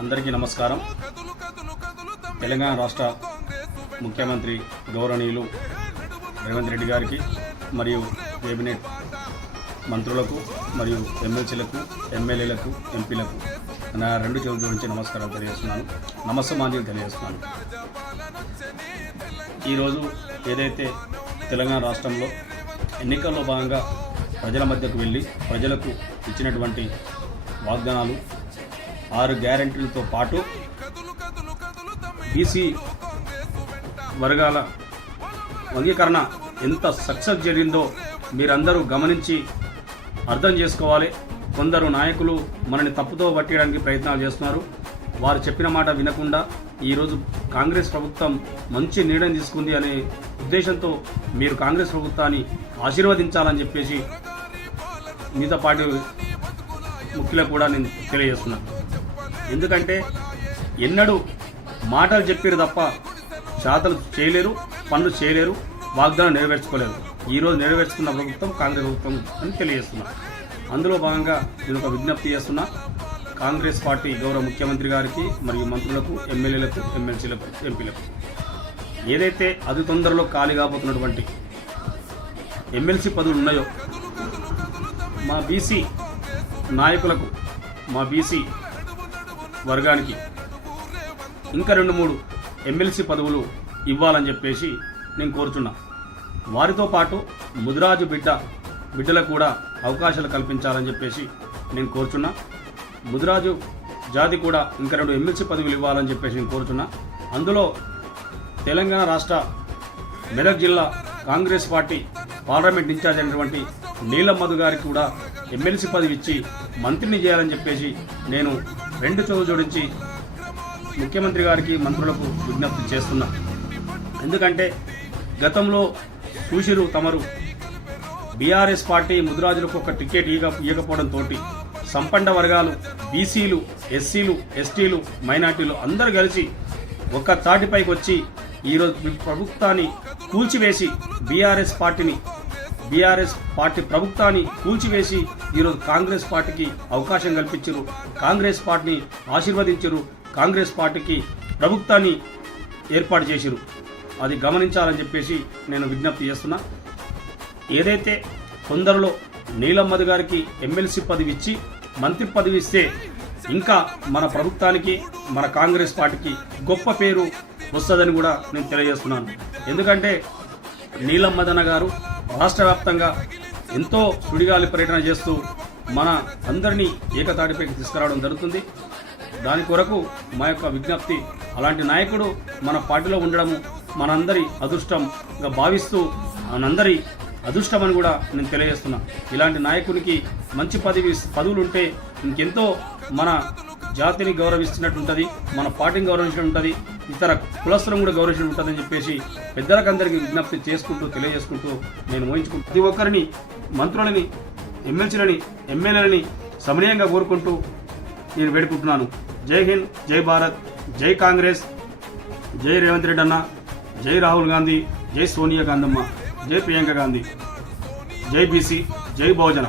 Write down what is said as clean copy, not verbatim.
అందరికీ నమస్కారం. తెలంగాణ రాష్ట్ర ముఖ్యమంత్రి గౌరవనీయులు రేవంత్ రెడ్డి గారికి మరియు కేబినెట్ మంత్రులకు మరియు ఎమ్మెల్సీలకు, ఎమ్మెల్యేలకు, ఎంపీలకు నా రెండు చేతులు జోడించి నమస్కారాలు తెలియజేస్తున్నాను. నమస్సమాంజలి తెలియజేస్తున్నాను. ఈరోజు ఏదైతే తెలంగాణ రాష్ట్రంలో ఎన్నికల్లో భాగంగా ప్రజల మధ్యకు వెళ్ళి ప్రజలకు ఇచ్చినటువంటి వాగ్దానాలు 6 గ్యారెంటీలతో పాటు బీసీ వర్గాల వర్గీకరణ ఎంత సక్సెస్ జరిగిందో మీరందరూ గమనించి అర్థం చేసుకోవాలి. కొందరు నాయకులు మనని తప్పుతో పట్టడానికి ప్రయత్నాలు చేస్తున్నారు. వారు చెప్పిన మాట వినకుండా ఈరోజు కాంగ్రెస్ ప్రభుత్వం మంచి నిర్ణయం తీసుకుంది అనే ఉద్దేశంతో మీరు కాంగ్రెస్ ప్రభుత్వాన్ని ఆశీర్వదించాలని చెప్పేసి మిగతా పార్టీ ముఖ్యులకు కూడా నేను తెలియజేస్తున్నాను. ఎందుకంటే ఎన్నడూ మాటలు చెప్పారు తప్ప చేతలు చేయలేరు, పనులు చేయలేరు, వాగ్దానం నెరవేర్చుకోలేరు. ఈరోజు నెరవేర్చుకున్న ప్రభుత్వం కాంగ్రెస్ ప్రభుత్వం అని తెలియజేస్తున్నా. అందులో భాగంగా నేను ఒక విజ్ఞప్తి చేస్తున్నా. కాంగ్రెస్ పార్టీ గౌరవ ముఖ్యమంత్రి గారికి మరియు మంత్రులకు, ఎమ్మెల్యేలకు, ఎమ్మెల్సీలకు, ఎంపీలకు ఏదైతే అతి తొందరలో ఖాళీ కాబోతున్నటువంటి ఎమ్మెల్సీ పదవులు ఉన్నాయో మా బీసీ నాయకులకు, మా బీసీ వర్గానికి ఇంకా 2-3 ఎమ్మెల్సీ పదవులు ఇవ్వాలని చెప్పేసి నేను కోరుతున్నా. వారితో పాటు ముదిరాజు బిడ్డలకు కూడా అవకాశాలు కల్పించాలని చెప్పేసి నేను కోరుతున్నా. ముదిరాజు జాతి కూడా ఇంకా 2 ఎమ్మెల్సీ పదవులు ఇవ్వాలని చెప్పేసి నేను కోరుతున్నా. అందులో తెలంగాణ రాష్ట్ర మెదక్ జిల్లా కాంగ్రెస్ పార్టీ పార్లమెంట్ ఇన్ఛార్జ్ అయినటువంటి నీలం మధు గారికి కూడా ఎమ్మెల్సీ పదవి ఇచ్చి మంత్రిని చేయాలని చెప్పేసి నేను 2 చేతులు జోడించి ముఖ్యమంత్రి గారికి, మంత్రులకు విజ్ఞప్తి చేస్తున్నా. ఎందుకంటే గతంలో చూసిరు తమరు బీఆర్ఎస్ పార్టీ ముదిరాజులకు ఒక టికెట్ ఇవ్వకపోవడంతో సంపన్న వర్గాలు, బీసీలు, ఎస్సీలు, ఎస్టీలు, మైనార్టీలు అందరూ కలిసి ఒక్క తాటిపైకి వచ్చి ఈరోజు ప్రభుత్వాన్ని కూల్చివేసి బీఆర్ఎస్ పార్టీ ప్రభుత్వాన్ని కూల్చివేసి ఈరోజు కాంగ్రెస్ పార్టీకి అవకాశం కల్పించారు. కాంగ్రెస్ పార్టీని ఆశీర్వదించారు. కాంగ్రెస్ పార్టీకి ప్రభుత్వాన్ని ఏర్పాటు చేశారు. అది గమనించాలని చెప్పేసి నేను విజ్ఞప్తి చేస్తున్నా. ఏదైతే కొందరిలో నీలం మధు గారికి ఎమ్మెల్సీ పదవి ఇచ్చి మంత్రి పదవి ఇస్తే ఇంకా మన ప్రభుత్వానికి, మన కాంగ్రెస్ పార్టీకి గొప్ప పేరు వస్తుందని కూడా నేను తెలియజేస్తున్నాను. ఎందుకంటే నీలం మదన గారు రాష్ట్ర వ్యాప్తంగా ఎంతో సుడిగాలి పర్యటన చేస్తూ మన అందరినీ ఏకతాటిపైకి తీసుకురావడం జరుగుతుంది. దాని కొరకు మా యొక్క విజ్ఞప్తి, అలాంటి నాయకుడు మన పార్టీలో ఉండడము మనందరి అదృష్టంగా భావిస్తూ మనందరి అదృష్టమని కూడా నేను తెలియజేస్తున్నా. ఇలాంటి నాయకునికి మంచి పదవులు ఉంటే ఇంకెంతో మన జాతిని గౌరవిస్తున్నట్టు ఉంటుంది, మన పార్టీని గౌరవించినట్టు ఉంటుంది, ఇతర కులస్తులను కూడా గౌరవించినట్టు ఉంటుందని చెప్పేసి పెద్దలకందరికీ విజ్ఞప్తి చేసుకుంటూ తెలియజేసుకుంటూ నేను ఊహించుకుంటూ ప్రతి ఒక్కరిని, మంత్రులని, ఎమ్మెల్సీలని, ఎమ్మెల్యేలని సమనీయంగా కోరుకుంటూ నేను వేడుకుంటున్నాను. జై హింద్, జై భారత్, జై కాంగ్రెస్, జై రేవంత్ రెడ్డి అన్న, జై రాహుల్ గాంధీ, జై సోనియా గాంధీ అమ్మ, జై ప్రియాంక గాంధీ, జై బీసీ, జై బహుజన.